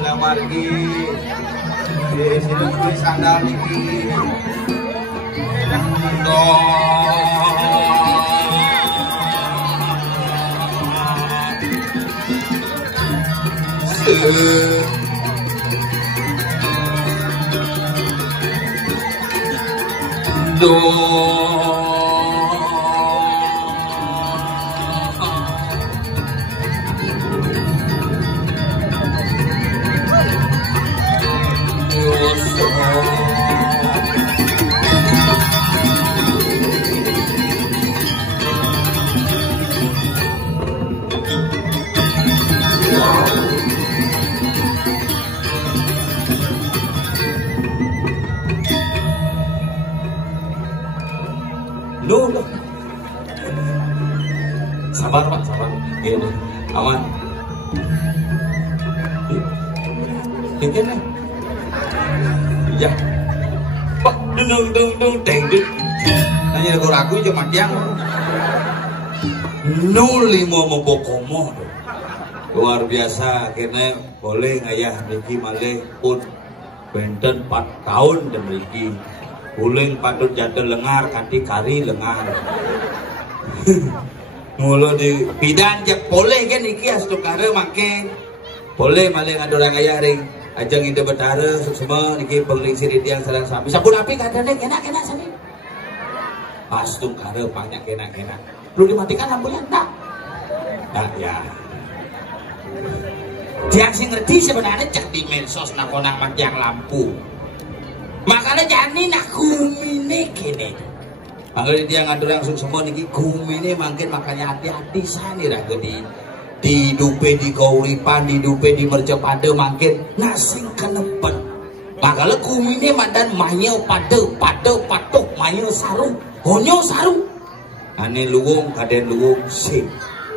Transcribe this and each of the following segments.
lamargi di sini gue sandal niki Loh, sabar Pak, sabar. Gini, aman. Ini nih. Iya. Pak, dung deng. Nanya lagu cuma yang 05 membokomo. Luar biasa, akhirnya boleh ngayah niki malih pun benten 4 tahun dan niki. Uling patut jadel lengar kanti kari lengar. Mulu di bidan jak boleh kan iki astu kare make. Boleh malih ngadorang aya ring. Ajeng ide betara semua niki pengling siri tiang sareng sapi. Sabun api kadane kena sani. Astu kare banyak kena. Perlu dimatikan lampunya enggak? Nah ya. Tiang sing ngerti sebenarnya cek di medsos nakonang matiang lampu. Makanya jani nak kumine kene. Makanya dia ngatur langsung semua niki kumine makin makanya hati-hati sani raga di dupe di kauripan di dupe di mercepade makin nasing kenepen. Makanya kumine mandan manyo pade patok manyo saru honyo saru. Ane luwung kaden luwung sing.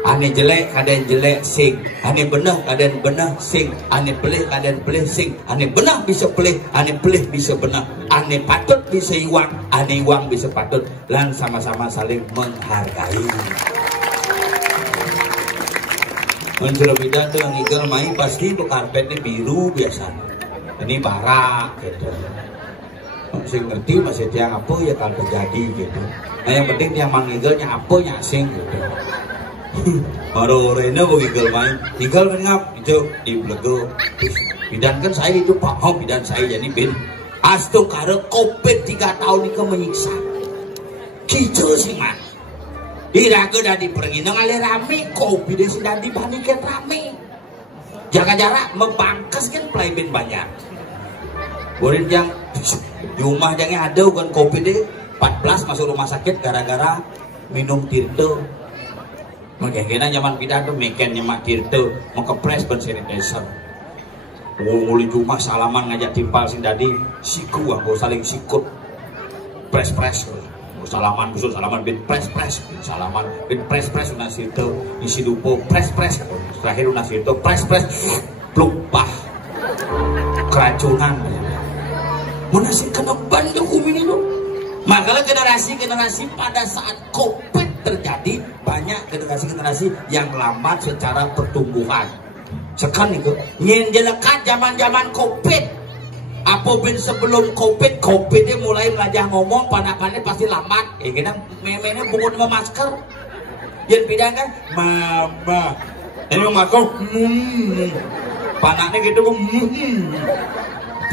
Ane jelek kaden jelek sing, ane benah kaden benah sing, ane pelih kaden pelih sing, ane benah bisa pelih, ane pelih bisa benah, ane patut bisa iwang, ane iwang bisa patut, dan sama-sama saling menghargai. Mencuri bidan tuh yang igal main pasti itu karpetnya biru biasa, ini barak gitu. Masih ngerti masih tiang apa ya kalau terjadi gitu. Nah yang penting tiang mangigalnya apa ya sing gitu. Baru Rena begitu main, tinggal ngap itu di belego. Bidan kan saya itu Pak, oh bidan saya jadi bin. Astu kare kopet 3 tahun itu menyiksa. Gitu sih man. Iraga dah dipergi ngalih rame, kopi dia sedang dibandingkan rame. Jaga jarak membangkas kan pelayan banyak. Murid yang di rumah jangan ada kan kopi dia 14 masuk rumah sakit gara-gara minum tirto. Makanya zaman bidan tuh meken nyemak tirto mau kepres ban sanitizer. Nguli rumah salaman ngajak timpal sing dadi siku aku saling sikut. Pres salaman busuk salaman bin pres salaman bin pres unas tirto isi dupo pres terakhir unas tirto pres lupa keracunan. Menasih keneban hukum ini tuh. Makanya generasi pada saat COVID terjadi banyak generasi yang lambat secara pertumbuhan. Sekarang itu nyenjelekat zaman COVID. Apa bin sebelum COVID dia mulai belajar ngomong panakannya pasti lambat. Kita memenya bungut sama masker. Yang bidang kan mama. Ini masker. Panaknya gitu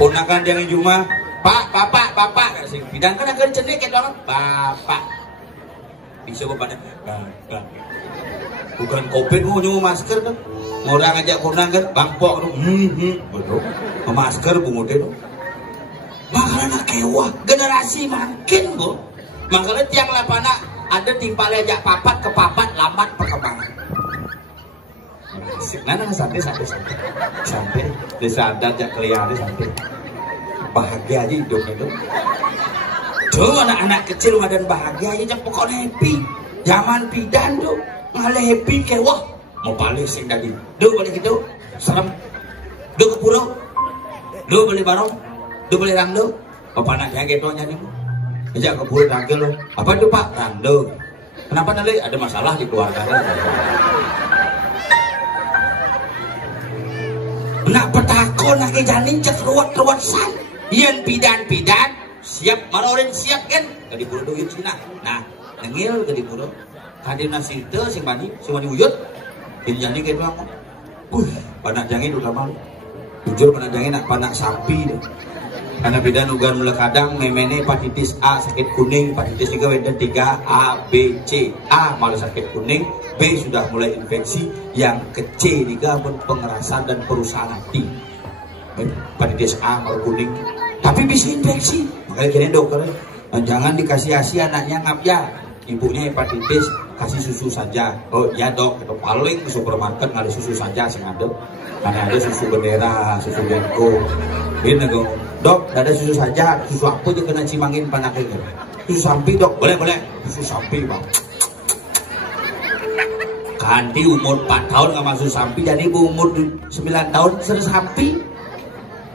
ponakan yang cuma Pak, bapak, sing bidang kan akan cenik ya dong, bapak. Bisa bapak, bukan COVID mau masker kan, orang ngajak konang kan, bangpok tuh, betul, masker bungut itu. Makanya kewah generasi makin bu, makanya tiang lapana ada timpal ajak papat ke papat lambat perkembangan. Nah, santai, disadar jak kelihatan santai. Bahagia aja hidupnya tuh. Tuh anak-anak kecil dan bahagia aja pokoknya happy. Zaman bidan tuh ngalah happy kayak wah mau balik sing tadi. Duh balik itu serem. Duh ke pulau. Duh balik barong. Duh balik rangdo. Bapak anaknya gitu nyanyi. Ajak ke pulau rangdo. Apa itu Pak? Rangdo. Kenapa nanti ada masalah di keluarga? nak petakon nak janin cek ruwet san yen pidan siap manorin siap kan tadi buru duit Cina nah nengil tadi buru tadi nasi itu sing mani uyut ini jadi kayak doang panak jangin udah malu jujur panak jangin nak panak sapi deh karena bidan ugan mulai kadang memene hepatitis A sakit kuning, hepatitis juga weden 3 A, B, C. A malah sakit kuning, B sudah mulai infeksi, yang ke C juga pun pengerasan dan perusahaan hati. Hepatitis A malah kuning, tapi bisa infeksi. Makanya kira dokter, jangan dikasih asi anaknya ngap ya. Ibunya hepatitis kasih susu saja. Oh ya dok, itu paling ke supermarket ngali susu saja sing ada. Karena ada susu bendera, susu beko. Ini dok, ada susu saja, susu apa aja kena cimangin panaknya. Susu sapi dok, boleh susu sapi bang. Ganti umur 4 tahun nggak masuk sapi, jadi umur 9 tahun sudah sapi.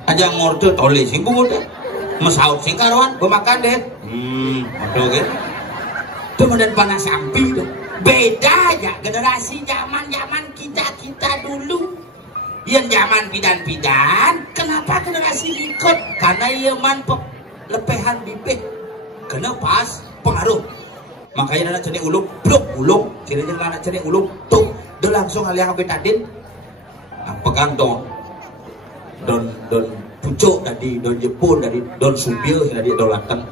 Aja ngordo tole sing muda, mesaut sing karuan, makan deh. Betul kan? Kemudian panas sapi tuh, beda ya generasi zaman kita dulu. Yang zaman pidan-pidan, kenapa generasi ikut? Karena iaman lepehan bibit, kena pas pengaruh. Makanya anak cenik ulung, blok ulung, ciri-ciri anak cenik ulung, tuh, dia langsung aliang betadin, pegang don pucuk tadi, don jepun dari don subil tadi don lateng,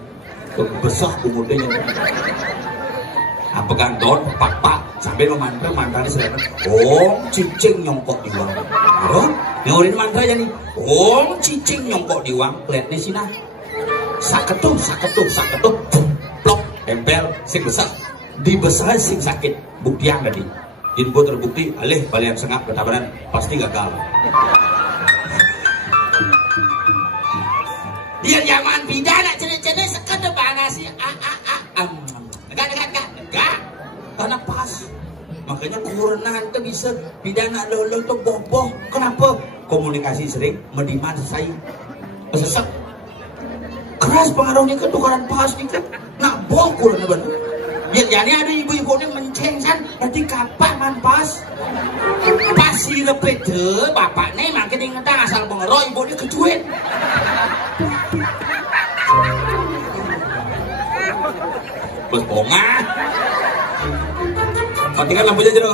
besar kemudian. Pegang don, pak sambil memantra mantranya selain cicing nyongkok di uang. Nyurin mantra aja nih. Cicing nyongkok di uang. Kelihatannya sih nah. Saketup, plok, tempel, sing besar. Di besar sing sakit. Buktian tadi. Info terbukti, alih balian sengak bertabaran pasti gagal. Dia zaman pidana cene-cene sekedar banasi enggak karena pas makanya kurang itu bisa pidana lo tuh boboh kenapa komunikasi sering mediman selesai sesek keras pengaruhnya kan tukaran pas nih kan nak boh kurang bener ya jadi ada ibu-ibu ini mencengsan nanti kapan man pas si lepede bapaknya makin ingetan asal pengeroh ibu ini kecuin bespongan matikan lampunya jero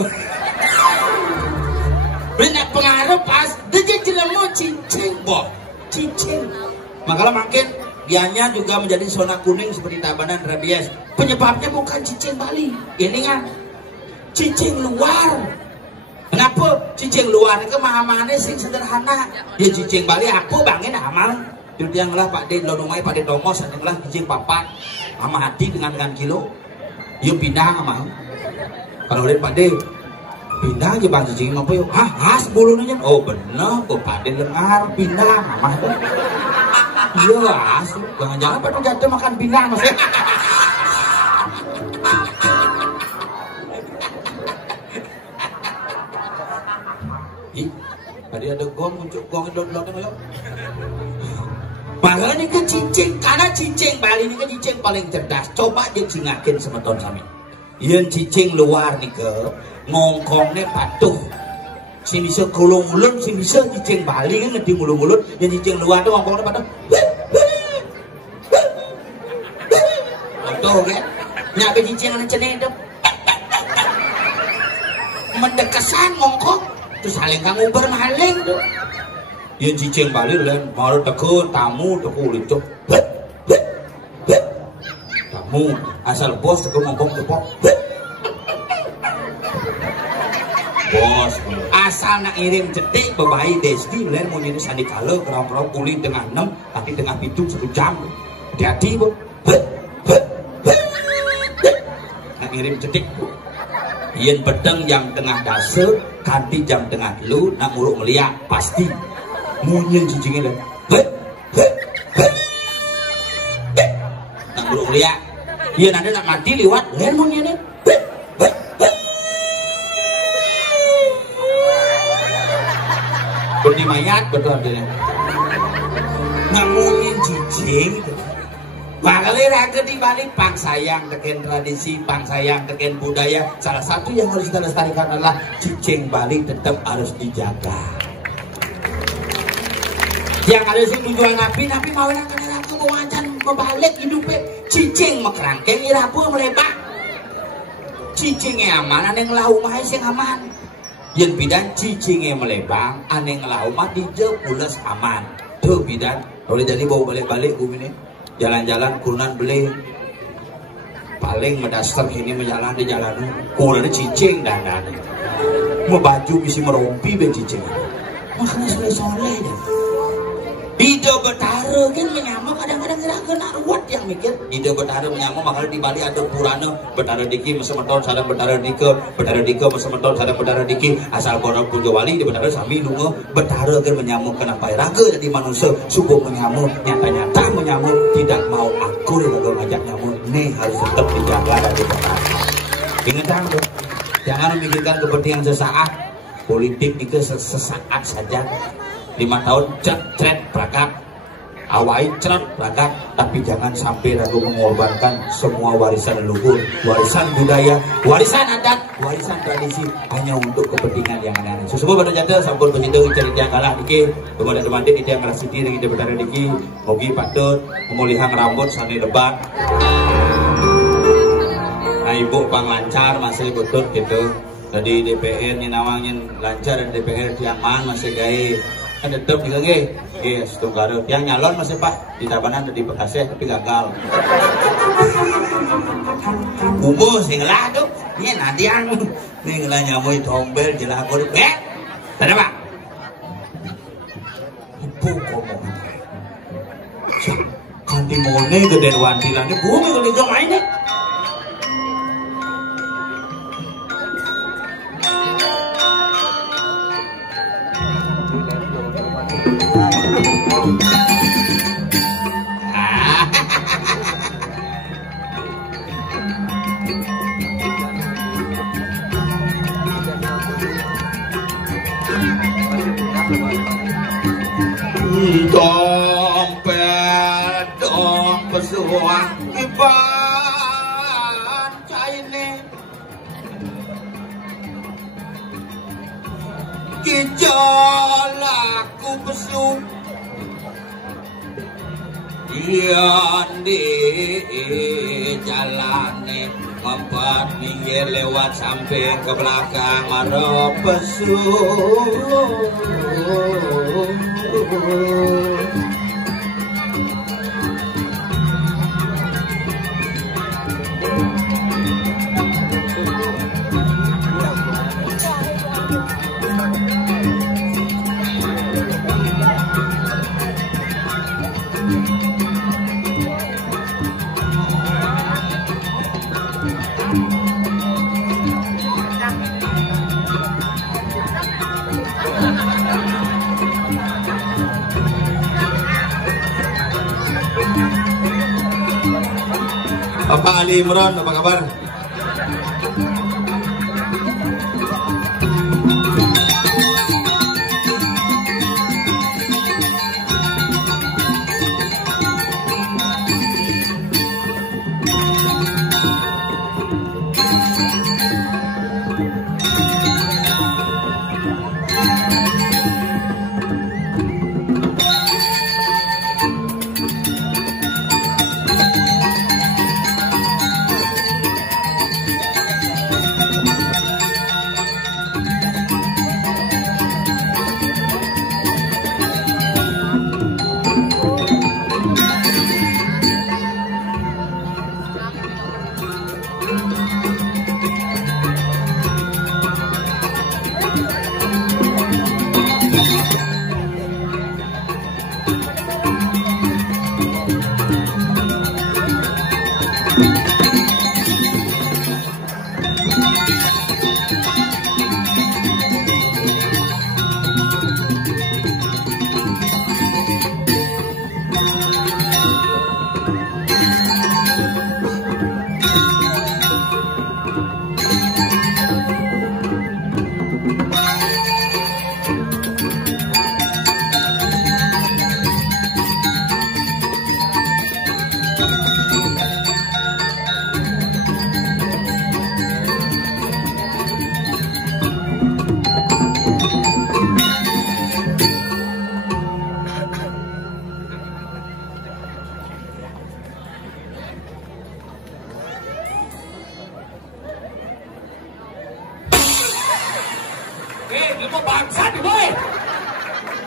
benar pengaruh pas dia jelemu cicing makanya makin dianya juga menjadi zona kuning seperti Tabanan rabies penyebabnya bukan cicing Bali ini kan cicing luar. Kenapa cicing luar itu mahamane sing sederhana dia cicing Bali aku bangin amal yang lah Pak D lodongai Pak D Tomos yang lah cicing papat sama hati dengan kilo yuk pindah sama kalau lihat Pak D pindah aja bang cicing apa yuk khas bulunya oh bener kok Pak D lengar pindah sama itu iya lah jangan-jangan pada jatuh makan pindah mas tadi ada gong muncul gong itu makanya ke cicing karena cicing Bali ini kan cicing paling cerdas coba aja singakin sama tahun sami yang cicing luar nih ke ngongkongnya patuh si bisa kulung-ulun si bisa cicing Bali kan ngedi mulung-ulun yang cicing luar tuh ngongkongnya patuh patuh kan nyampe cicing anak ceneh itu mendekesan ngongkong terus saling kamu bermaling tuh yang cicing Bali lain baru tekun tamu licuk tamu asal bos tekun ngomong tepok bos asal nak ngirim cetik bebayi deski lain mau jadi sandikala kerang-kerang kulit tengah 6 kaki tengah 7 1 jam hati-hati bu nak ngirim cetik yang pedang yang tengah dasar kanti jam tengah lu nak muruk meliak pasti munyin cicingnya dan nak muruk meliak iya nanti nak mati lewat lain munyinnya berdi mayat betul artinya nak munyin cicing bakal raga di balik pang sayang teken tradisi, pang sayang teken budaya. Salah satu yang harus kita lestarikan adalah cicing Bali tetap harus dijaga. Yang ada sing tujuan nabi mau nang kena aku mau acan membalik hidupnya cicing mekerangkeng irapu melebak cicingnya aman aneh ngelau mah sing aman yen bidan cicingnya melebang aneh ngelau mah dijauh pulas aman tuh bidan boleh jadi bawa balik-balik ini jalan-jalan kunan beli paling mendasar ini menjalan di jalan kunan cicing dan mau baju bisa merompi ben cicing makanya soleh dah. Ide Betara kan menyamuk kadang-kadang kena ruwet yang mikir Ide Betara menyamuk makanya di Bali ada purana Betara Diki mesemeton sarang Betara Dika mesemeton sarang Betara Diki asal korang puja wali di Betara sami dungo Betara kan menyamuk kenapa raga jadi manusia subuh menyamuk nyata-nyata menyamuk tidak mau akur lalu ngajak nyamuk nih harus tetap dijaga dari Betara ingat tuh jangan memikirkan kepentingan sesaat politik itu sesaat saja 5 tahun cret prakak awai cret prakak tapi jangan sampai ragu mengorbankan semua warisan leluhur warisan budaya warisan adat warisan tradisi hanya untuk kepentingan yang aneh sesuatu pada jatuh sampun begitu cerita kalah diki kepada teman itu yang ngerasa diri kita berdarah diki mogi patut memulihkan rambut sambil debat nah ibu pang lancar masih betul gitu tadi DPR nyinawangin lancar dan DPR tiaman masih gaya kan tetap juga guys tunggal yang nyalon masih pak di Tabanan di Bekasi tapi gagal umur singlah tuh ini nanti yang ninglah nyamu tombel jelas aku deh ada pak ibu ngomong kan di mone gede wantilanya bumi kalau itu mainnya dompet pesuang iban caine kijalaku pesu yang di jalane empat minggir lewat sampai ke belakang ada pesu Bapak Ali Imran, apa kabar?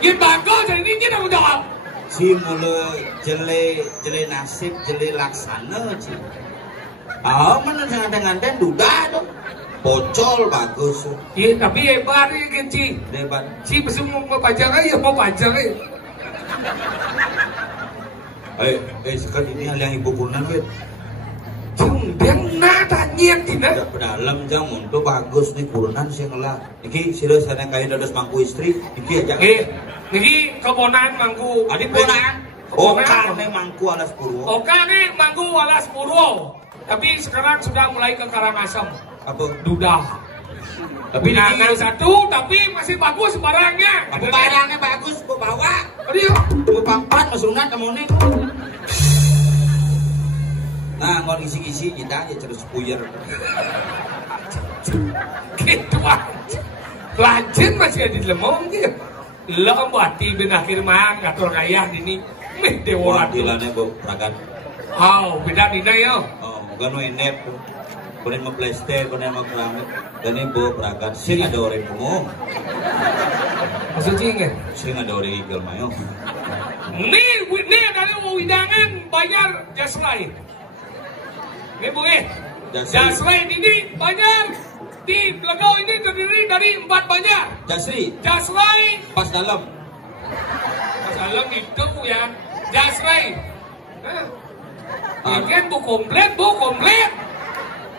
Yen bagus ini dia tanggung jawab. Si mulai jele nasib jele laksana sih. Mana dengan duda tuh. Pocol bagus. Iya tapi hebat nih Ci. Hebat. Si bisa mau pajang aja mau pajang aja. Sekarang ini hal yang ibu kunan bet. Jeng nada nyet tina. Tidak pedalam jang untuk bagus nih kurunan sih ngelah. Iki sila sana kaya dados mangku istri. Iki aja. Niki kebonan mangku. Adik bonan. Oka nih mangku alas purwo. Oka nih mangku alas purwo. Tapi sekarang sudah mulai ke Karangasem. Apa? Dudah. Tapi nanggal satu tapi masih bagus barangnya. Apa barangnya bagus bu bawa. Aduh. Bu pampat masunat kamu nih. Nah, ngomong isi-isi kita ya terus puyer. Gitu aja. Pelajen masih ada di lemong dia. Lo kan buati ben akhir mang ngatur kaya ini. Meh dewa dilane bu pragat. Beda dina yo. Gano enep. Kunin mau plaster, kunin mau keramik. Dan ini bu pragat. Sing ada orang kumum. Maksudnya enggak? Sing ada orang igal mayo. Nih dari widangan bayar jasrai. Nih bu jasrai ini bayar. Di Blegau ini terdiri dari 4 banyak. Jasrai pas dalam. Pas dalam itu ya. Jasrai. Kan bu komplit.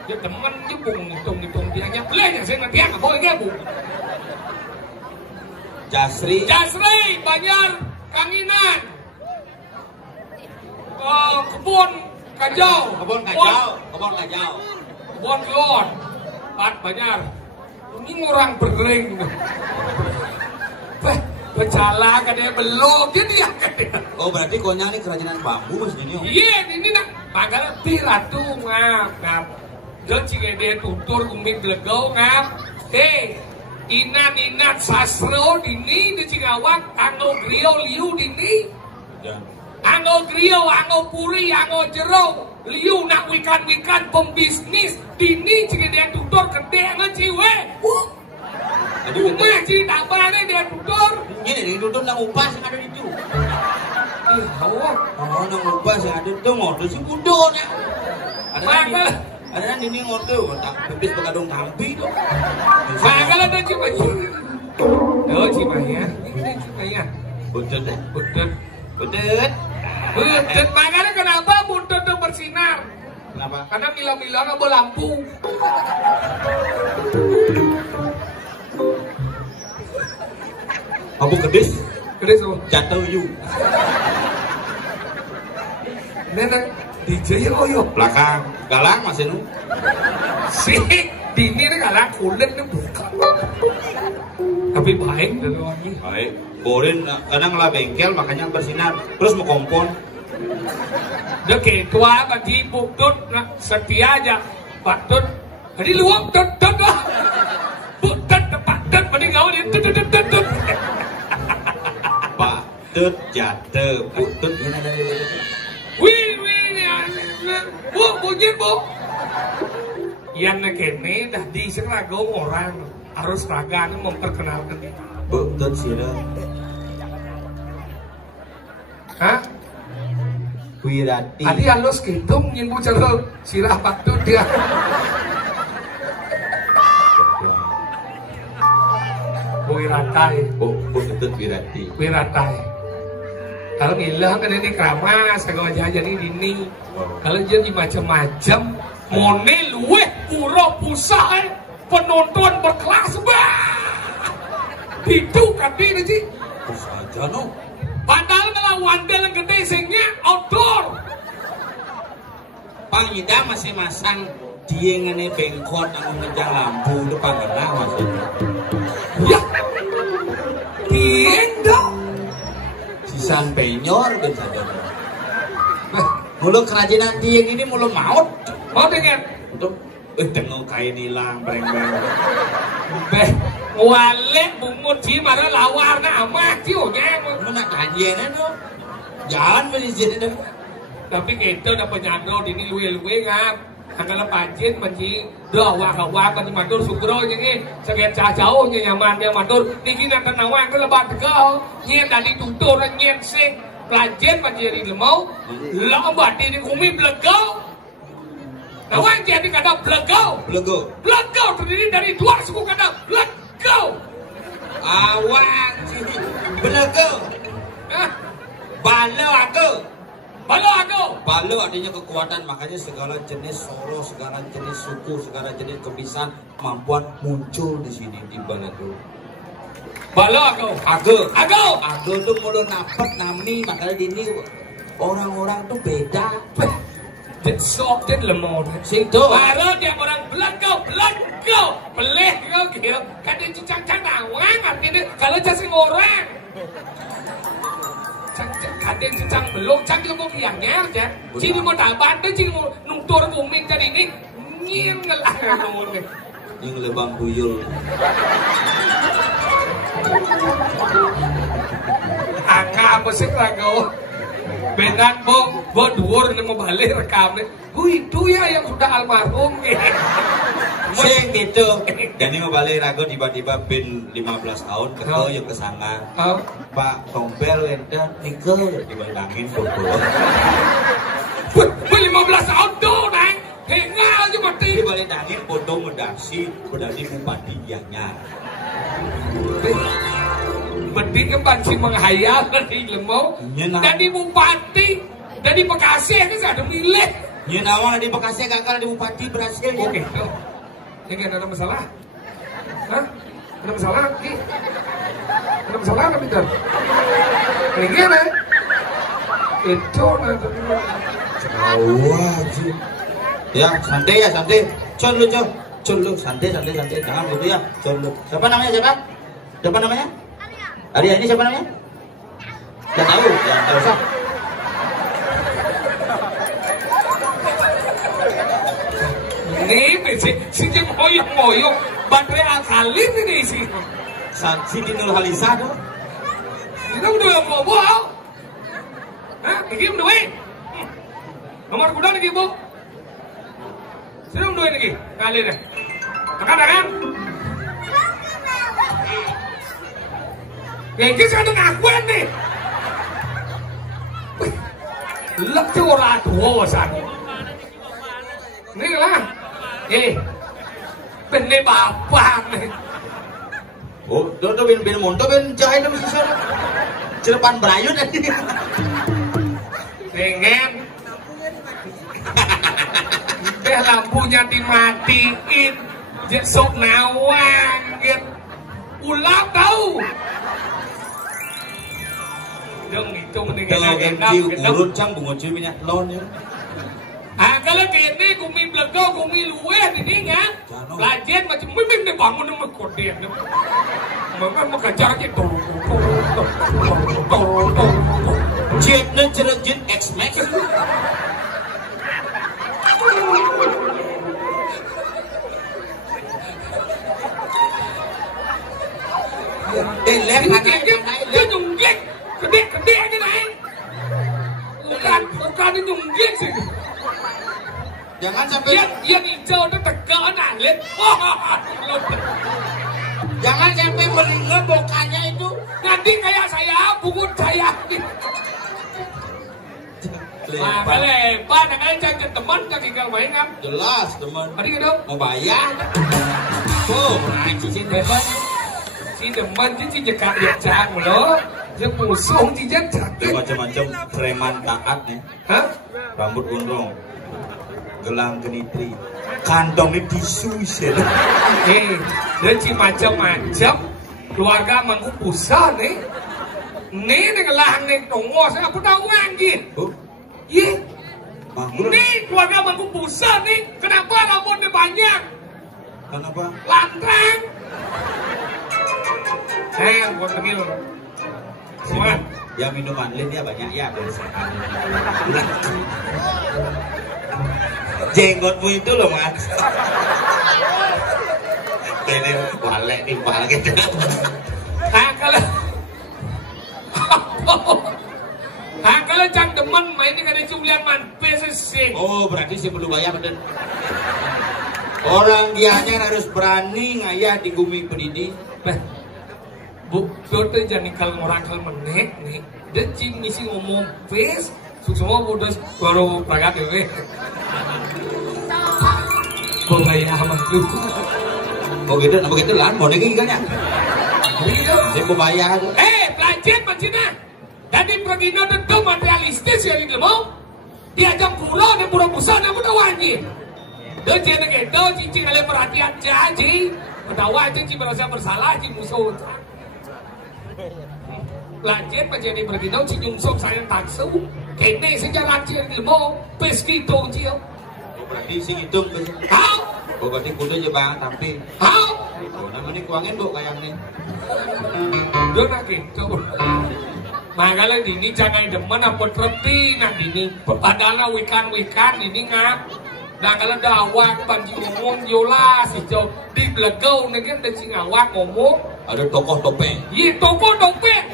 Ya teman dia bu ngitung dia nya belanya saya nanti apa boleh bu. Jasrai banyak Kanginan. Kebun kajau. Kebun kelon. 4 banyak. Ini ngurang bering. Berjalan kan dia belum jadi ya kan. Oh berarti konya ini kerajinan bambu mas ini. Iya ini nak mangga piratu ngap. Jadi jika dia tutur kumit Blegau ngap. Inat sasro dini di Cingawang anggo griyo liu dini. Anggo griyo, anggo puri, anggo jero liu nak wikan pembisnis dini jika dia tutur gede ngeciwe. Umah ciri tabarnya dia tutur. Ini tutur nang upas yang ada di itu. Nang upas yang ada itu ngotot si budon ya. Ada yang ini ngotot, tak pipis begadung tampi tuh. Kalau ada Cimanya. Oh Cimanya, ini Cimanya. Butut. Makanya kenapa butut itu bersinar? Kenapa? Karena mila-mila nggak bawa lampu. Aku kedes oh. Jatuh you. Nenek DJ yo belakang galang masih nu. Si Dini ini galang kulit nih bukan. Tapi baik dari wangi. Baik. Borin kadang lah bengkel makanya bersinar. Terus mau kompon. Dia ketua bagi butut setia aja. Patut. Jadi luang tut lah. Butut patut mending gaul dia tut. Patut jatuh butut ini ada. Wih, bu, bunyi bu. Yang kene dah di seragam orang harus ragan memperkenalkan dia. Butut sirah. Hah? Wirati. Adi halus gitu nyimbu celo sirah patut dia. Wiratai. Butut wirati. Wiratai. Kalau ngilang kan ini keramas, kalau jajan ini dini. Kalau jadi macam-macam, mone luweh pura pusat penonton berkelas itu kaki ini sih. Saja no. Padahal kalau wandel yang gede singnya outdoor. Pangida masih masang dia ngene bengkot anu ngejang lampu depan kena maksudnya. Ya. Dieng dong. Sisan penyor dan saja. Mulu kerajinan dia ini mulu maut. Mau dengar? Untuk tengok kain hilang breng-breng. Wale bungut sih mana lawar na amat sih onyeng. Mana kajian itu? Jangan berizin itu. Tapi kita udah penyandro ini luwe-luwe ngap. Kalau pancin menci doa wakawa kan matur sugro nyanyi sekian jauh nyaman dia matur niki nanti nawang ke lebat kau nyen dari tutur nyen sing pancin menjadi lemau lambat ini kumi belegau nawang jadi kata belegau terdiri dari dua suku kata belegau awan belegau Balo artinya kekuatan, makanya segala jenis soro, segala jenis suku, segala jenis kebisan kemampuan muncul di sini di Balago. Ago tuh mulu napet nami, makanya di ini orang-orang tuh beda. Sok dan lemot. Situ. Balo dia orang Belago, peleh kau gitu. Kadang cicang nawang artinya kalau jadi orang. Kadang cicang belum cang mau kiangnya aja. Cini mau dapat deh, cini mau nungtur kumin jadi ini ngelah nunggu. Yang lebang buyul. Angka apa sih lagu? Benar bo dhuwur nih mau balik rekamnya. Itu ya yang sudah almarhum. Sing gitu. Dan ini mau balik ragu tiba-tiba bin 15 tahun ketemu yang kesana. Pak Tompel ente nikah dibandangin foto. Bin 15 tahun tuh neng. Hengal aja mati. Dibandangin foto medasi berarti bupati Gianyar. Mending kan banci menghayal dari lemau. Dari bupati, dari Bekasi kan ada milih. Nyen awal di Bekasi gagal di bupati berhasil ya. Oke. Ini ada masalah? Hah? Ada masalah? Ada masalah nggak Peter? Ini nih. Itu nanti. Wah, ya santai. Col lu santai. Jangan gitu ya. Col lu. Siapa namanya? Arya ini siapa namanya? Gak tahu. Ya, gak usah. Ini si moyong baterai alkalin ini sih. Siti Nurhalisa tuh. Itu udah bobo. Hah? Ini udah weh. Nomor kuda nih bu. Sini udah lagi. Kali deh. Tekan. Yang saya tuh ngakuin nih. Lek tuh orang tua san. Ini lah. Bener bapak nih. Oh, do bin monto bin jahit dong sisir. Cilepan berayut tadi. Pengen. Deh lampunya dimatiin. Jesok nawang gitu. Ulap tahu. Yang itu mendingan enak. Urut cang bunga minyak non ya. Kalau kini kumi Belago, kumi luwe ini ya. Pelajar macam mimin nih bangun nama kodian. Maka mau kejar aja tuh. Jetnya cerejit X-Max. Lihat dia nunggik, gede aja naik. Bukan itu nunggik sih. Jangan sampai yang hijau itu tegaan alit. Jangan sampai melingkar bokanya itu. Nanti kayak saya, bungut saya. Nah, lebar, nakal jangan teman jangan tinggal main kan? Jelas teman. Tadi dong. Mau bayar. Tuh, cincin lebar. Si teman cincin jekak jekak mulu. Dia pusung cincin jekak. Macam-macam preman taat nih. Hah? Rambut gondrong. Gelang genitri, kantongnya tisu sih. Dan macam-macam keluarga mangku pusat nih. Nih gelang nih tongos, aku tahu anjir. Iya. Nih keluarga mangku pusat nih. Kenapa rambutnya banyak? Kenapa? Lantang. Buat tengil. Semua. Ya minuman lain dia banyak ya dari sana. Jenggotmu itu loh mas. Ini walek timpal gitu. Kalau jangan demen main dengan jumlah man sing. Oh berarti sih perlu bayar dan Orang dianya harus berani ngayah di bumi pendidih. Bu, tuh jangan kalau orang kalau menek nih, dia cing ngisi ngomong face, semua udah baru pragat ya. Pembaya amat lu. Oh gitu, nah begitu lah, mau negi kan ya? Begitu. Saya pembaya. Belajar macamnya. Tadi pergi tentu materialistis ya gitu mau. Diajak pulau dan pulau besar dan mudah wajib. Dia jangan gitu, cincin oleh perhatian janji. Tahu aja cincin merasa bersalah cincin musuh. Belajar menjadi pergi tahu cincin musuh sayang taksu. Kene sejarah cincin ilmu peski tu cio. Berarti sih hitung. Tahu? Oh berarti kuda aja bang, tapi. Tahu? Oh namanya kuangin bu kayak nih. Dia nak gitu. Makanya ini jangan demen apa trepi nak ini. Padahal wikan ini ngap. Nah kalau dawak panji ngomong jolas itu di belegau negeri dan singawak ngomong. Ada tokoh topeng. Iya tokoh topeng.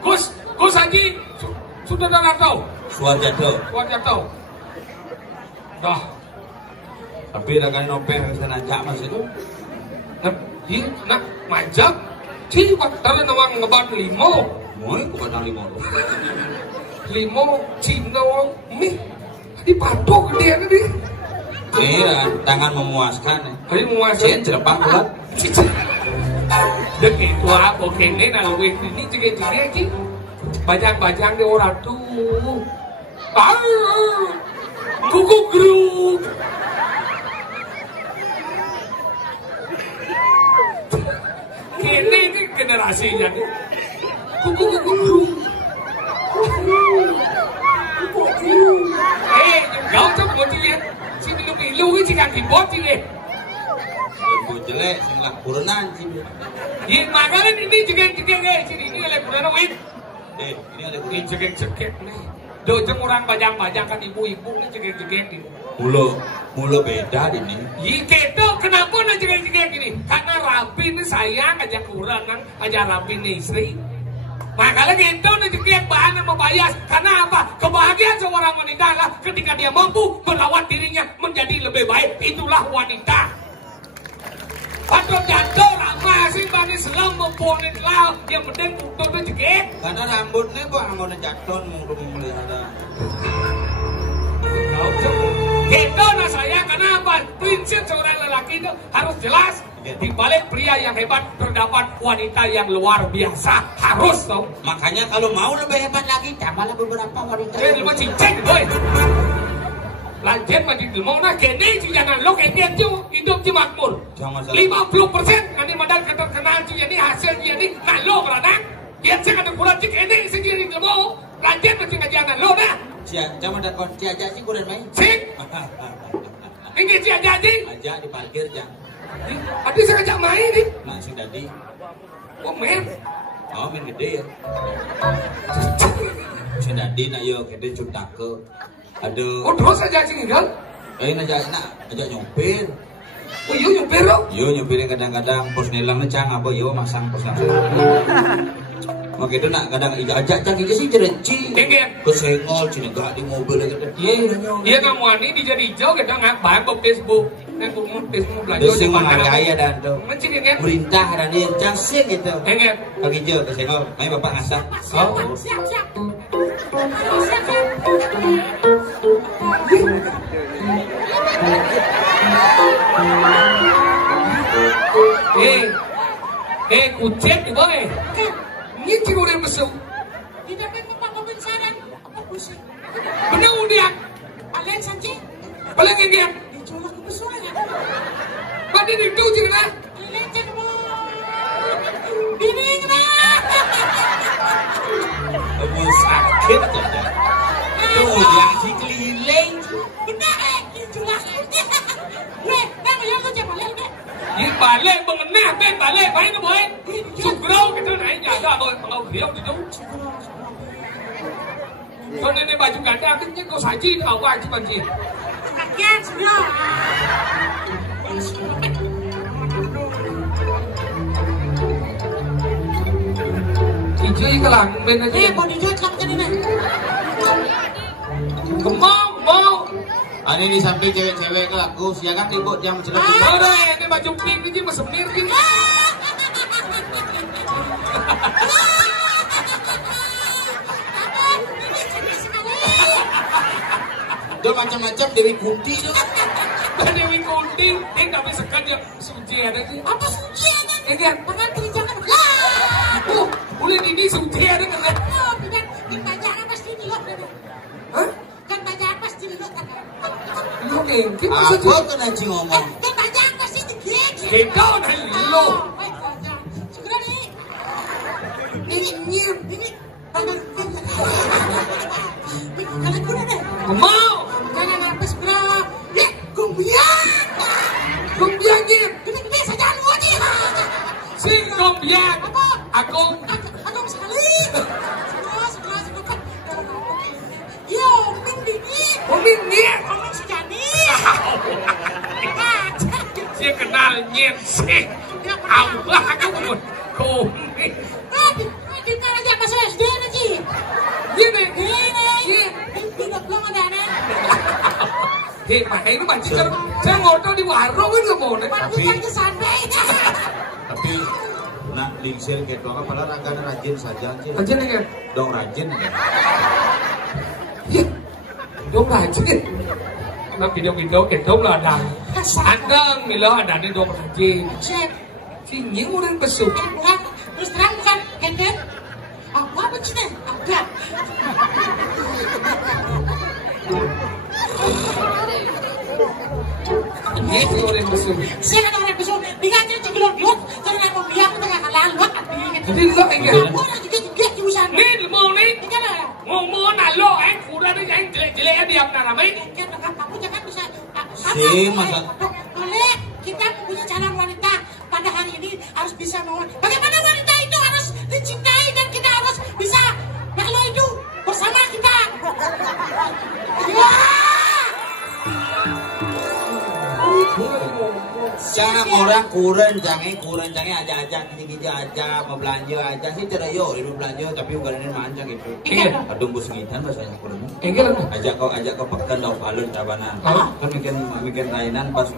Gus Haji sudah tahu. Suarjatau. Dah. Tapi dengan topeng harus najak mas itu. Iya nak majak. Cih waktu nawang ngebat limo. Mau aku batang limo Cina mie dipatok dia tadi. Iya, tangan memuaskan. Hari memuaskan. Cepat buat. Dek itu apa kene na luwe ini juga ki. Bajang-bajang di orang tuh. Kuku grup. Kene ini generasinya nih. Kuku grup. Kau tuh mau dia. Sini lu ini kan dibot ini. Ibu jelek, sing lakurenan sih. Iya makanya ini juga sini ini lakurenan win. Ini ada ini cekek nih. Dojeng orang bajang-bajang kan ibu-ibu ini cekek ini. Mulu beda ini. Iya gitu kenapa nih cekek ini? Karena rapi ini sayang aja kurang kan aja rapi nih istri. Makanya gitu nih cekek bahan sama bias. Karena apa? Kebahagiaan seorang wanita lah ketika dia mampu merawat dirinya menjadi lebih baik. Itulah wanita. Patron jatuh ramah sih bani selam memponin lau yang penting untuk itu cekek. Karena rambutnya kok rambutnya jatuh mengurung melihara. Gitu nah saya kenapa? Prinsip seorang lelaki itu harus jelas. Di balik pria yang hebat terdapat wanita yang luar biasa. Harus dong. Makanya kalau mau lebih hebat lagi, tambahlah beberapa wanita. Jadi lebih cincin, boy. Lanjut maju mau nak kene jangan lo kene hidup di makmur. 50% nanti modal keterkenaan jadi hasil jadi kalau beranang. Dia jangan kurang cik kene sendiri mau. Lanjut maju jangan lo dah. Jangan ada kunci aja sih kurang main. Cik. Ini cik aja. Aja di parkir jang. Adi sengaja main nih. Nah si Dadi. Oh men. Oh main gede ya. Si Dadi nak yo gede cuntak ke. Aduh. Oh terus aja tinggal. Najak nyopir. Oh iya nyopir lo? Yo nyopirnya kadang-kadang pos nilang cang apa yo masang pos nilang. Oke itu nak kadang ajak cang itu sih cereci. Kesengol cina gak di mobil gitu. Iya kamu ani dijadi hijau kadang ngapain ke Facebook. Facebook belajar. Terus yang menghargai dan tuh. Mencik kan? Perintah dan dia cang sih gitu. Enggak. Pagi hijau kesengol. Main bapak ngasah. Siap. Kucing di bawah. Ini cuma udah besok. Tidak ada apa-apa pensaran. Apa pusing? Benar udah. Kalian saja. Paling ini dia. Dicolok ke besok ya. Pada itu cerita. Lecet bu. Ini kenapa? Kamu sakit aja. Tuh yang si keliling. Benar dicolok. Ini balik mengenai balik main ke boy. Sugrau kita naik jaga boy kalau dia itu. Cho nên bà chủ cảnh ra cái có sải chi ở ngoài chứ còn gì. Thì chưa cái làm bên này chứ. Come on. Ini sampai cewek-cewek ke aku siaga ribut yang mencelat. Udah, ini baju pink ini mesemir gini. Itu macam-macam Dewi Kunti itu. Dewi Kunti, nggak bisa kerja suci ada sih. Apa suci ada? Kan Pengantin jangan lah. Oh, boleh ini suci ada kan? Oh, tidak. Kan baca apa pasti dilok ada. Hah? Kan baca apa pasti dilok ada. Oke, kita Aku suci. tuh nanti ngomong. Kan baca apa pasti digek. Kita udah lo. Baik baca. Segera nih. Ini nyium. Ini tangan. Kalian pun ada. Mau? Jangan apa segera. Ya, kumbiang. Kumbiang gini. Gede-gede saja lu aja. Si kumbiang. Apa? Aku. Aku sekali. Segera. Yo, mendini. Kumbiang. Omong sejani. Dia kenal nyet sih. Allah aku pun. Kumbiang. Di mana aja masuk SD nanti. Gini. Ini. Tidak belum ada anak. Hei, pakai ini majikan. Saya ngotot di warung ini nggak mau nih. Bukan ke sampai. Tapi nak dingsir gitu kan padahal agak rajin saja sih. Rajin nih kan? Dong rajin kan. Dong rajin. Karena video-video kita lah ada. Andang milo ada nih dong rajin. Cek. Si nying udah besuk. Bukan. Terus terang bukan. Kenden. Apa cina? Ada. Ini udah besuk. Saya kan orang besok. Diganti cikulur biut. Jangan aku biar kita nggak kalah luat. Jadi lo enggak. Aku lagi juga di usaha. Nih mau nih. Ini kan. Ngomong nalo udah nih yang jelek-jelek diam naramai. Kamu jangan bisa. Si masa. Boleh. Kita punya calon wanita. Pada hari ini harus bisa melawan. Bagaimana wanita itu harus dicintai dan kita harus bisa kalau itu bersama kita. Jangan orang kurang aja gini aja mau belanja aja sih cerai yo ini belanja tapi bukan ini manja gitu. Iya. Aduh musingitan bahasanya kurang. Enggak lah. Ajak kau pekan daun palun cabanan. Hah? Kan bikin rainan pas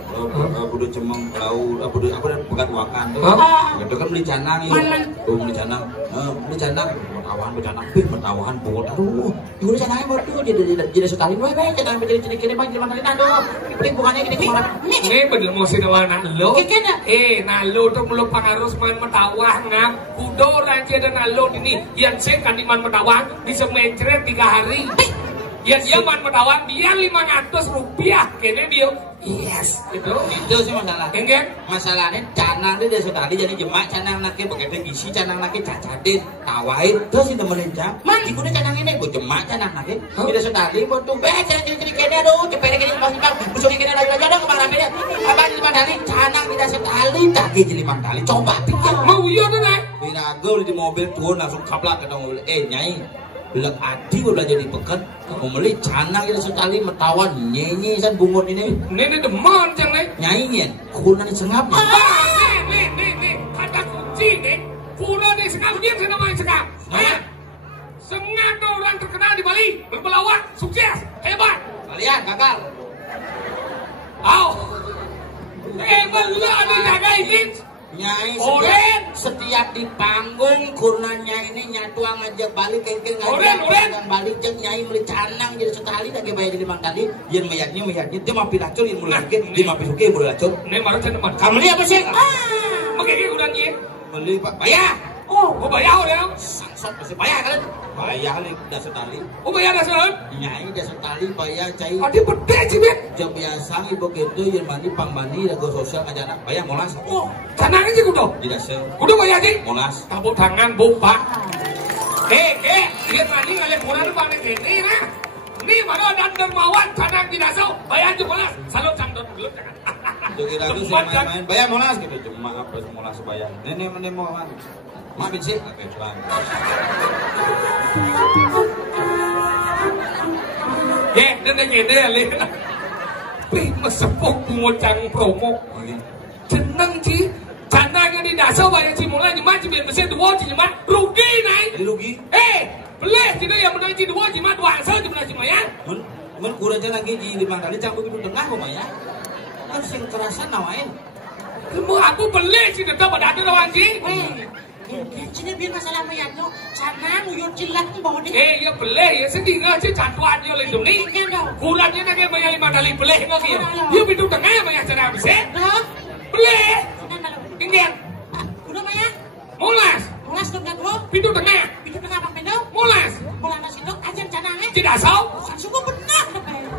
budu cemeng lau budu apa pekan wakan tuh. Hah? Itu kan beli canang ya. Tuh beli canang. Bertawahan buat aduh. Ibu canangnya buat tuh jadi sekali wae canang jadi kiri mah jadi mantan aduh. Ini bukannya gini kemarin. Ini bener mau sih nama nalo. Nalo tuh belum pengaruh man metawah ngap. Kudo raja dan nalo ini yang saya kan di man metawah di semencret 3 hari. Ya dia man metawah dia 500 rupiah. Kayaknya dia yes itu sih masalah. Enggak Masalahnya canang dia sekali jadi jemak canang nake begitu gisi canang nake cacadin tawain terus itu merencang. Ibu ni canang ini gue jemak canang nake tidak sekali mau tuh canang jadi kene aduh cepet kene masih bang busuk kene lagi ada kemana beda apa 5 kali canang tidak sekali daging jadi 5 kali coba pikir mau iya tuh nih. Birago di mobil turun langsung kaplak ke mobil nyai belak adi gue belajar di pekan mau beli canang itu sekali metawan nyanyi san bungut ini demon cang nih nyanyiin kunan sengapnya nih kata kunci nih kuno nih sengap dia saya namanya sengap sengap tuh orang terkenal di Bali berpelawak sukses hebat kalian gagal belum ada jaga ini Nyai Oren setiap di panggung kurnanya ini nyatuang ngajak balik kengkeng ngajak balik jeng nyai beli canang jadi sekali lagi bayar jadi 5 kali yen mayatnya dia mampir racun yen mulai lagi dia mampir suke mulai racun ini baru saya teman kamu lihat apa sih makanya udah nyi beli pak bayar bayar udah sangsok masih bayar kan bayar kali udah setali bayar dah sekarang nyai udah setali bayar cai ada beda sih bet jam biasa ibu gitu yen mandi pang mandi lagu sosial ngajak bayar molas canang aja kudo tidak se kudo bayar sih molas tabuk tangan buka dia mandi ngaliat kurang panik ini nah ini mana dan dermawan canang tidak tahu bayar aja molas salut cangdot belum jangan jadi lagi sih main-main bayar molas gitu cuma apa molas bayar ini mau maafin sih oke cuman dan gini lihat prima sepuk ngocang promo seneng sih canangnya di dasar bayar si mulai nyemat biar besar 2 nyemat rugi naik jadi rugi beli tidak yang menang 2 nyemat 2 asal menang cuma ya Men kurang jangan gigi di mana kali campur itu tengah kok ya. Kan sing kerasan nawain. Kamu aku beli sih tetap ada lawan sih. Sini biar masalah mayatnya, sana nguyur cilat bawa di. Ya beli ya sedih aja cantuan yo lagi ni. Kurangnya nanti mayat 5 kali beli lagi. Dia pintu tengah mayat cara habis. Beli. Ingin. Udah mayat. Mulas. Mulas dong gua. Pintu tengah. Pintu tengah apa pintu? Mulas. Mulas nasi dok aja canangnya. Tidak tahu. Sungguh benar mayat.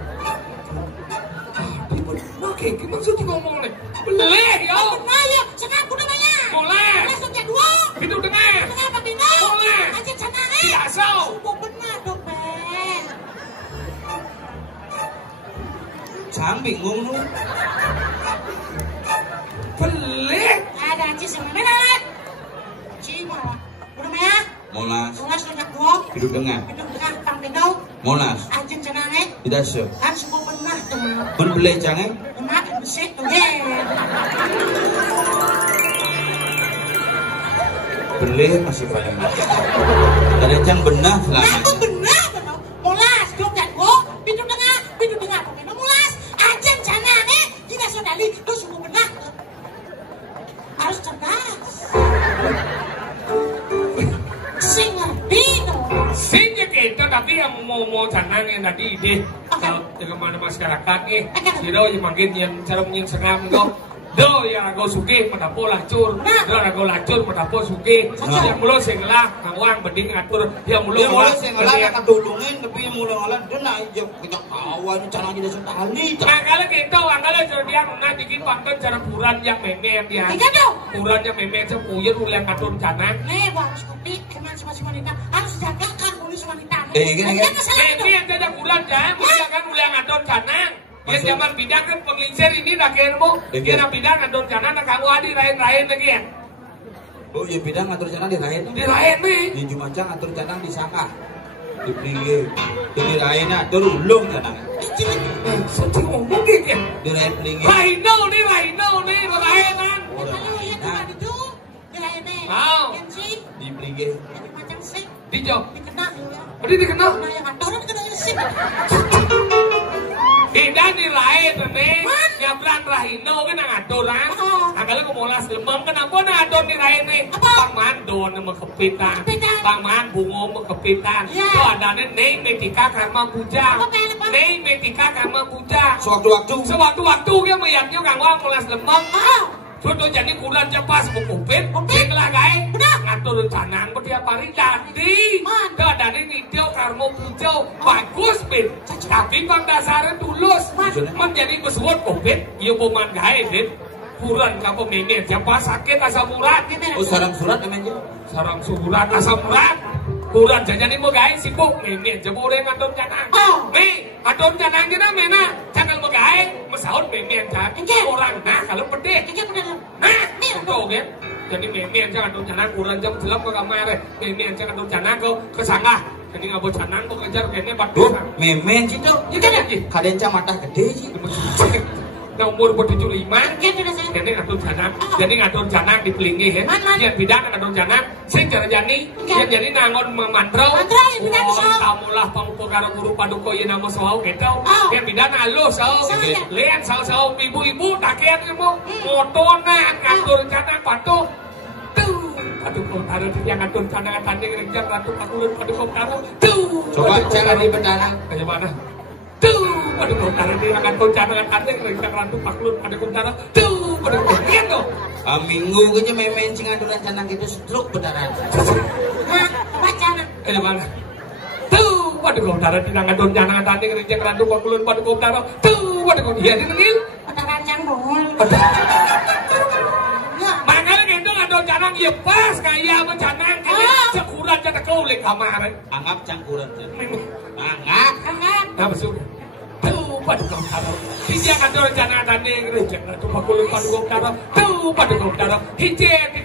Oke, maksudnya ngomong nih. Beli yo. Benar ya, sana aku udah mayat. Mulas. Mulas dong dua. Pintu tengah. Tengah apa pintu? Mulas. Aja canangnya. Tidak tahu. Sungguh benar dong Ben. Sang bingung lu. Beli. Ada aja sama merah. Cima. Udah mayat. Molas. Mulas dong dua. Pintu tengah. Pintu tengah pang pintu. Molas. Aja canangnya. Tidak se. Kan sungguh benar teman. Men beli jangan. Makin besek tuh deh. Beli masih paling. Ada yang benar selama. Aku benar benar. Mulas dong dan gua. Pintu tengah apa pintu mulas. Aja canangnya. Tidak saudari. Lu sungguh benar. Harus cerdas. Sing ngerti tuh. Sehingga kita tapi yang mau canang yang tadi ide kalau kemana masyarakat nih, kira yang makin yang cara menyengam kau, do yang aku suki mendapo lacur, do aku lacur mendapo suki, yang mulu senglah, ngawang beding ngatur, yang mulu senglah nak tulungin tapi mulu ngalah dia nak aja kita kawan canang jadi setali. Angkala kita, angkala dia nuna dikit pantun cara buran yang memen dia, buran yang memen sepuyur ulang ngatur canang. Nih harus kopi, kemana si wanita harus jagakan polis wanita. Gini. Ini yang ada bulan jam, kan ulang ngatur canang. Yang zaman bidang kan penglingsir ini rakyat mo, dia nak bidang ngatur canang, nak kamu adi lain-lain lagi ya. Oh ya bidang ngatur canang di lain. Di lain nih. Di Jumacang ngatur canang di Sangka. Di Pringge. Di lain atur ulung canang. Sedih ngomong gitu. Di lain Pringge. Raino nih, lainan. Kalau ya cuma itu, kirain nih. Mau. Di Pringge. Jadi macam sih, Di Jok. dikenal ya. Berarti dikenal. Nah yang kantoran dikenal sih. Tidak di lain nih. Nyabran Raino kan ngatur kan. Angkala ko molas lemeng kenapa ngatur di lain nih. Bang Mandon sama kepitan. Bang Man bungo sama kepitan. Itu ada nih metika karma puja. Nih metika karma puja. Sewaktu-waktu dia meyaknya kang wang molas lemeng. Contoh jadi bulan cepas mengupit, lah guys, ngatur canang bertiap hari jadi, dan ini dia karmo pujo bagus bin, tapi bang dasarnya tulus, menjadi kesuat kupit, iya boman guys bin, bulan kamu memen, cepas sakit asam urat, Oh sarang surat namanya. sarang surat asam urat, bulan jajan ini guys sibuk memen, jebule ngatur canang, nih ngatur canang kita mena, canang guys, mesahut memen orang nah kalau pedih. Nah, tuh kan. Jadi memen jangan tuh canang kurang jam gelap ke kamar. Memen jangan tuh canang ke sanggah. Jadi nggak boleh canang mau kejar kayaknya batu. Memen situ. Ya kan lagi. Kadang mata gede sih. Nah umur 75. Jadi ngatur canang. Jadi ngatur canang di pelingi ya. Yang bidang ngatur canang. Sing cara jani. Yang jadi nangon mantrau. Kamulah pamupukara guru paduko yang nama sawau gitu. Yang bidang halus sawau. Lihat sawau ibu-ibu takian kamu. Motonan ngatur canang patuh. Aduh, kau yang ngatur canang tanding rinjak ratu pakulun paduko karo. Coba jangan di bentarang. Kayak mana? Tuh, pada kontara dia akan koncara kate kerja rantu paklun pada kontara. Tuh, pada kontara tuh. Minggu aja memen sing aturan canang gitu stroke bentarang. Baca. Kayak mana? Tuh, pada kontara dia ngatur canang kate kerja rantu paklun pada kontara. Tuh, pada kontara dia nil. Pada rancang bol. Makanya gitu ngatur canang ya pas kayak mencanang sekuran jatuh kau lek kamar. Anggap cangkuran. Anggap. Apa sih? Tuh, pada kontara. Dia ngatur canang tadi kerja rantu paklun pada kontara. Tuh, pada kontara.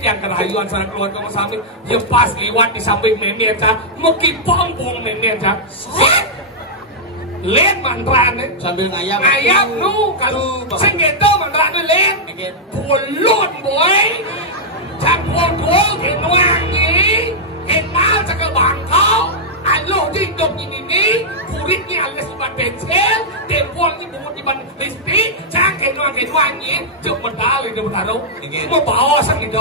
Yang kerayuan sarang keluarga Mas Amin. Ya pas liwat di samping memen cah. Muki pompong memen cah. Len mantraan Sambil ngayap. ngayap nu kalau sing gitu mantraan len. Pulut boy. Cak pulut ke nuangi. Kenal cak bangkau. Kalau di dok ini kuritnya alias iban pensil, dempolnya bumut iban listrik, cangkeng wangi, cuma medali dia bertaruh, cuma bawa sang itu.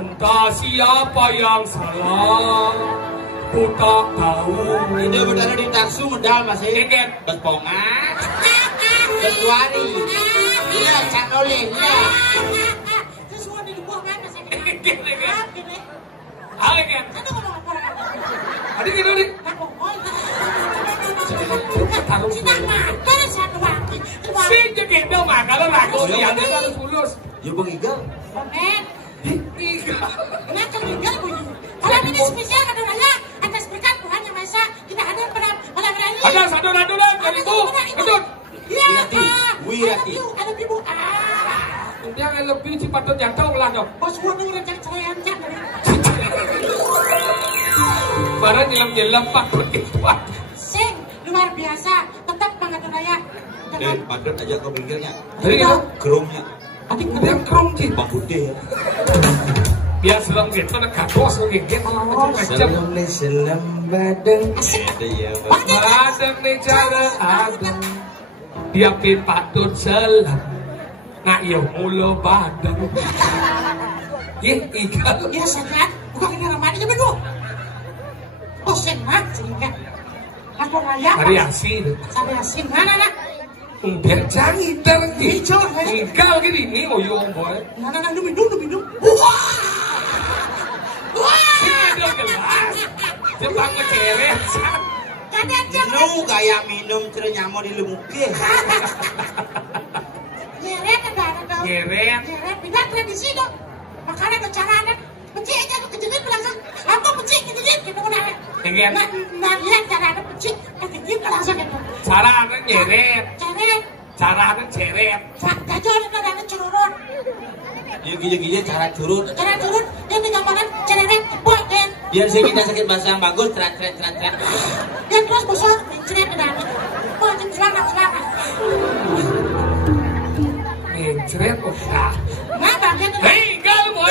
Entah siapa yang salah, ku tak tahu. Ini bertaruh di taksu medal masih. Berpongat, bersuari, iya canolin, iya. Sesuatu di buah mana sih? Halo kan? Ada gitu nih. Taruh si jadi dong mah kalau ragu yang dia harus lulus. Ya bang Igal. Kalau ini spesial kadang nanya atas berkat Tuhan yang Maha Esa kita hadir pada malam hari ini. Ada satu dari itu, betul. Wirati. Ada ibu. Dia lebih cepat terjangkau lah dong. Bos gua nih udah cari dari. Barang nyelam pak begitu. Sing luar biasa, tetap mengadu raya. Padat aja kau pinggirnya. Jadi gitu. Kerumnya. Adik ada kerum sih. Bang Bude ya. Biar selang gitu, nak kados lagi gitu malah macam. Selam badeng. Badeng nih cara adem. Dia pin patut selam. Nak yo mulo badeng. Igal. Ya saja, bukan ini ramadinya betul. Oh senang sehingga. Adu raya. Variasi. Variasi mana nak? Biar canggih terhijau. Igal gini nih oyong boy. Mana minum. Wah. Ada gelas. Jepang keceret. Minum kayak minum ternyamo di lemuke. Nyeret ada dong. Nyeret. Beda tradisi dong. Makanya cara ada pecik aja tuh kejelit belakang. Aku pecik kejelit gitu benar. Dengan nah lihat cara ada pecik kejelit langsung gitu. Cara ada nyeret. Ceret. Cara ada ceret. Gajah ada curut. Ya gila cara curut. Cara curut dia digambarkan ceret boten. Biar sih kita sakit bahasa yang bagus, tret. Dan terus bosor ceret ada. Boten celana. Ceret udah. Nah bagian Hei, gal boy.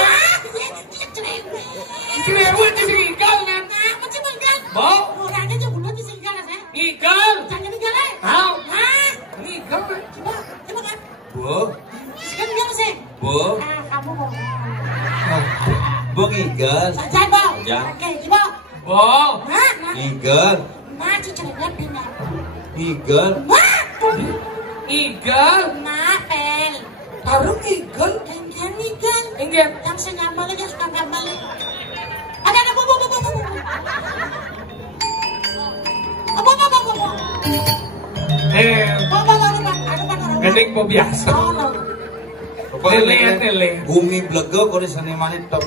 Ceret di sini gal kan. Nah, macam gal. Mau? Orangnya juga udah di sini gal saya. Igal. Jangan gal. How? Hah? Igal. Coba kan. Bu. Sekarang dia masih. Bu. Kamu mau. Bang Igal. Jangan bang. Ya. Oke, coba. Wow. Nah. Igal. Nah, ceritanya pindah. Igal. Wah. Igal. Nah, pel. Taruh igal. Kan igal. Enggak. Yang senyambal aja suka ngambal. Ada bu. Gending po biasa. Lele. Bumi blego kau di sana mana top.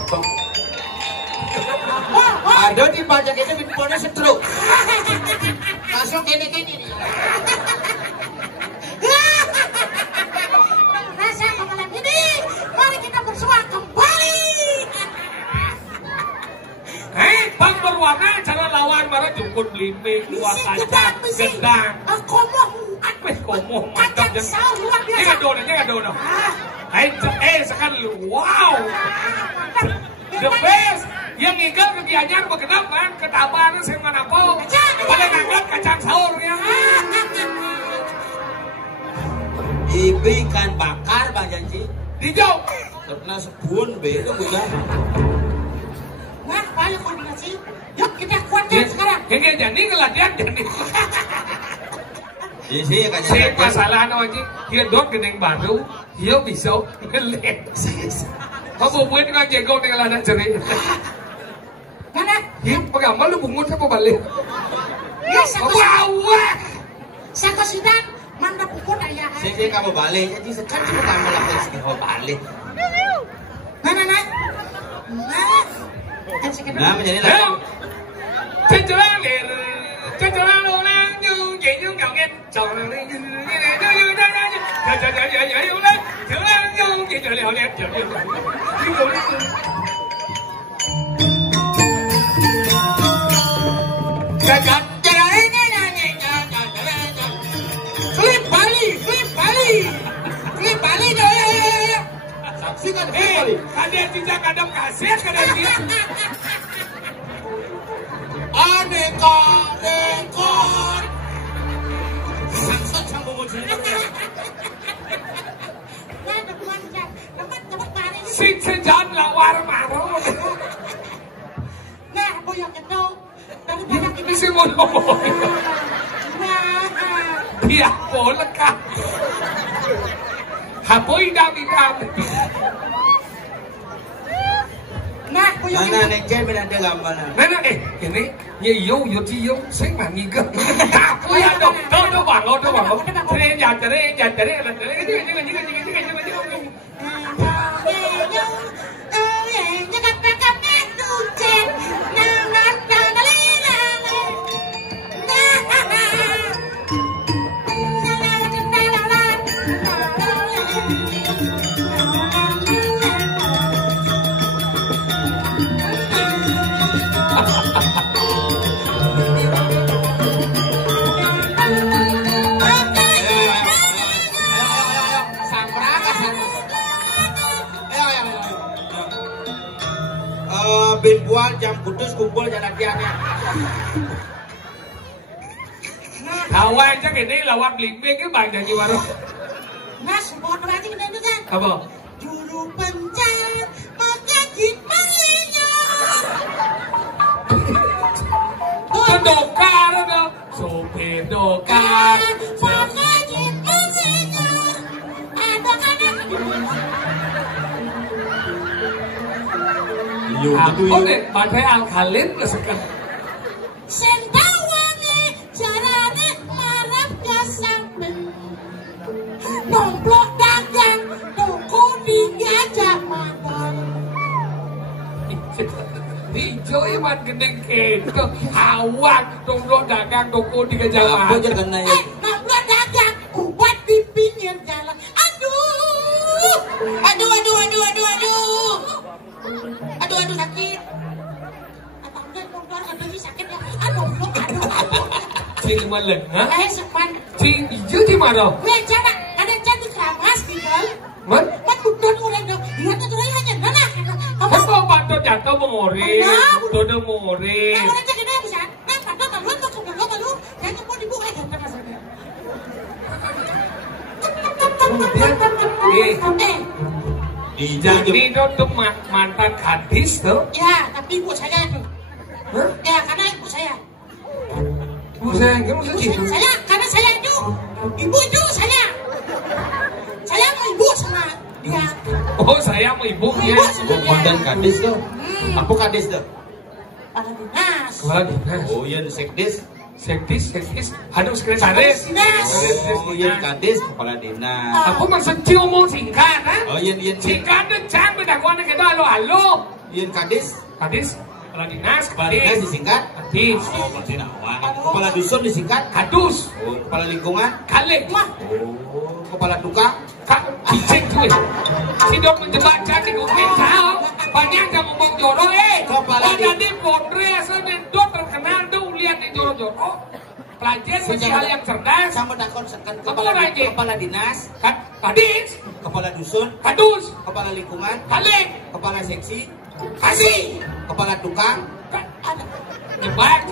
Ada di pajak itu bitcoinnya setruk. Langsung kene. Rasa malam ini, mari kita bersuara kembali. Bang berwarna cara lawan marah jemput blimbing, luar kaca, gendang. Komoh mantap dan jangan dono. Sekali wow. The best. Yang igal kegiatan berkedap kan ketabaran saya manapun. Pada ngangkat kacang sahurnya. Ikan bakar Bang Janji. Dijauh. Karena sebun beda bukan. Nah, banyak koordinasi. Yuk kita kuatkan sekarang. Kayak jadi ngelatihan jadi. Iya kan. Saya masalah aja. Dia dot geneng baru. Dia bisa ngelet. Kamu buat dengan jago dengan anak cerai. Mana? Dia penggambar lu bungut apa balik? Ya, wah. Saya kesidan manda pukul ayah. Saya kamu balik. Jadi sekarang cuma kamu lakukan kamu balik. Mana? Nah menjadi lagi. Cenderung orang yang jengkel ngangin. Klip Bali deh. Saksikan Bali. Kalian tidak kadang kasih kalian dia. dekor. Sangsot sang bomo jujur. Nah, depan pare. Sing sejan lawar maro. Nah, boyong itu. Daripada kita Ini sih mau ngomong. Nah, Dia boleh kan? Hapoy dami. nah, boyong Nana itu. neceh berada gambar. Nana ini yo cium sing mangi ke. Aku ya dong. Tuh bangun. Tere. Bilbual jam kudus kumpul jalan tiangnya. Kawan aja gini lawak limbing ke banyak jiwaro. Nah, semua berarti kita itu kan. Apa? Juru pencat mengajit menginya. Pendokar dong. Sopir dokar. Mengajit menginya. Anak-anak. Aku deh pakai alkalin kesekan. Sendawange jarane marap kasamben. Nomplok dagang toko di Gajah Mada. Hijau iman gendeng gitu. Awak tunggu dagang toko di Gajah Apa Mada. aja kena ya? Nomplok dagang kuat di pinggir jalan. Aduh sakit. Apa udah nomplok aduh sakit ya. Aduh. Cing malah, ha? Sepan. Cing hijau di mana? Meja nak ada cantik keramas di bawah. Man? Udon orang dong. Lihat itu hanya nana. Kan kau patut jatuh mengori, tuh mengori. Orang jadi dia bisa. Nah, patut malu tuh malu. Jangan mau dibuka aja masalahnya. Jadi itu mantan gadis tuh. Ya, tapi ibu saya tuh. Hah? Ya, karena ibu saya. Bukan, kamu Ibu sedih. saya, karena saya itu. Ibu itu saya. Saya mau ibu sama dia. Oh, saya mau ibu ya. Ibu sama dia. Mantan kadis tuh. Apa kadis tuh? Pada dinas. Kepala dinas. Oh iya sekdis. Sekdis. Aduh, sekretaris. Dinas. Oh iya kadis kepala dinas. Aku maksud ngomong singkat, ha? Oh iya Singkat tuh jangan berdakwaan kita halo. iya kadis. Kadis, kepala dinas, Kepala dinas disingkat. Kadis. Oh pasti nawan. Kepala dusun disingkat. Kadus. Oh kepala lingkungan. Kalik. Wah, Oh kepala tukang. Kak, cicing tuh. Si dok menjebak jadi gue tahu. Banyak yang ngomong jorok, Kepala Oh, jadi Bondre asal dok terkenal tuh lihat di jorok-jorok. Pelajar sosial yang cerdas. Sama dakon sekan Apa lagi? kepala dinas. Kadis, Kepala dusun. kadus, Kepala lingkungan. kalik, Kepala seksi. kasih. Kepala tukang. Jebak,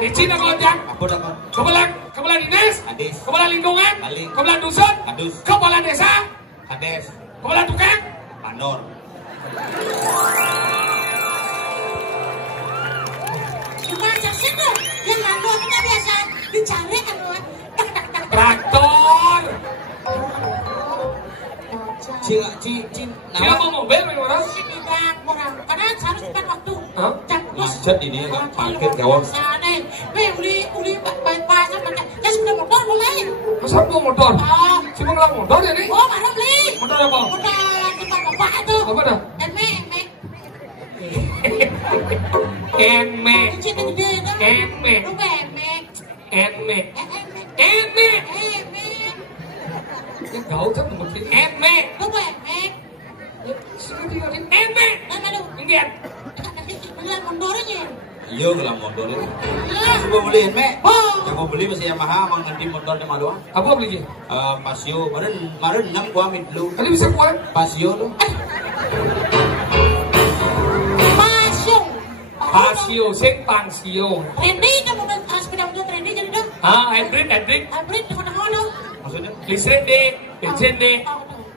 di Cina kelonjang. Apa dakon? Kepala dinas, Kadis. kepala lingkungan, Kalik. kepala dusun, Kadus. kepala desa, Kades. kepala tukang. Mandor. cuma situ yang lalu kita biasa dicari kan, Traktor. Dia mau mobil memang. Tidak kurang, karena harus tepat waktu. Hah? Macet ini ya kan parkir gawang. Uli baik-baik sama ya sudah motor mulai. Masa mau motor? Oh, Cuma ngelang motor ya nih? oh mana beli? Motor apa? Motor kita bapak itu. Apa dah? Eme. Eme. Cina gede itu. Eme. Lu eme. Eme. Eme. Eme. Ya kau tuh mungkin eme. Lu eme. Eme. Aduh, Ingat. beneran mondornya. Iya gelang motor itu. Ya. Coba beliin me. Oh. Yang mau beli masih Yamaha, mau nanti motornya mah doang. Apa beli? Pasio, kemarin 6 gua ambil dulu. Kali bisa kuat. Pasio tuh. Pasung. Pasio, sing pangsio. Randy udah mau sepeda motor Randy jadi dah. Hybrid. Hybrid dengan mana? Maksudnya Listrik deh, bensin deh.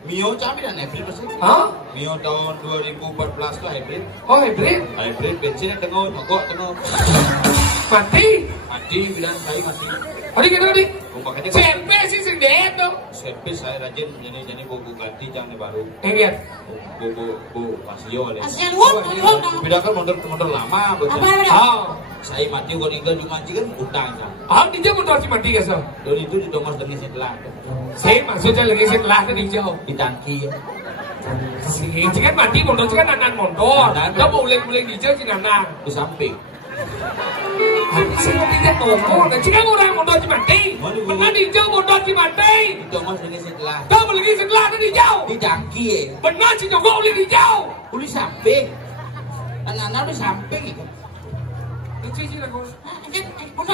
Mio campur dan hybrid maksudnya. Mio tahun 2014 tuh hybrid. Oh, hybrid. Hybrid bensinnya tengok, mogok tengok. Mati bilang saya mati. Adi kena adi. Pakainya CP sih sing deh tuh. servis saya rajin jadi buku ganti jangan baru. Lihat. Bu Pasio deh. Asal uang. Beda kan motor lama. Saya mati kalau tinggal di Manci kan utang kan. Dia motor si mati kan so. Dan itu di Thomas dengan setelah. Saya maksudnya lagi setelah kan dijauh. Di tangki. Si kan mati motor kan nanan motor. Lo boleh dijauh si nanan. Di samping. Saya tidak ngomong. Jika orang motor si mati. Pernah dijauh motor si mati. Di Thomas dengan setelah. Kamu lagi setelah kan dijauh. Di tangki ya. Benar si Joko boleh dijauh. Di samping. Anak-anak di samping itu. Itu sih aku.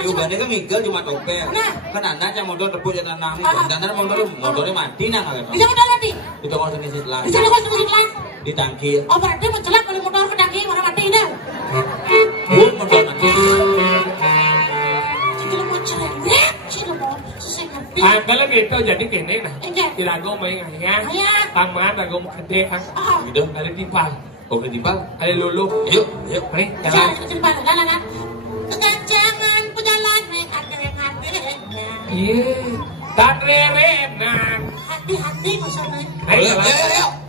Juga kan migel cuma topeng. Kan anaknya motor tebus dan anak dan motornya mati nang kan. Bisa motor mati. Di Thomas dengan setelah. Bisa motor setelah. Di tangki. Oh berarti mencelak kalau motor ke tangki mana mati dah. Motor mati. Cikil mau celak. Cikil mau selesai ngerti. Kalau gitu jadi kene nah. Irago main ayah. Taman rago gede kan. Gitu. Dari tipal. Oh ketipal. Ada lulu. Yuk. Mari Jalan jalan. kecil banget. Jalan. Keganjangan pejalan hati-hati. Iya. Dan rerenan. Hati-hati maksudnya. Ayo. Yuk.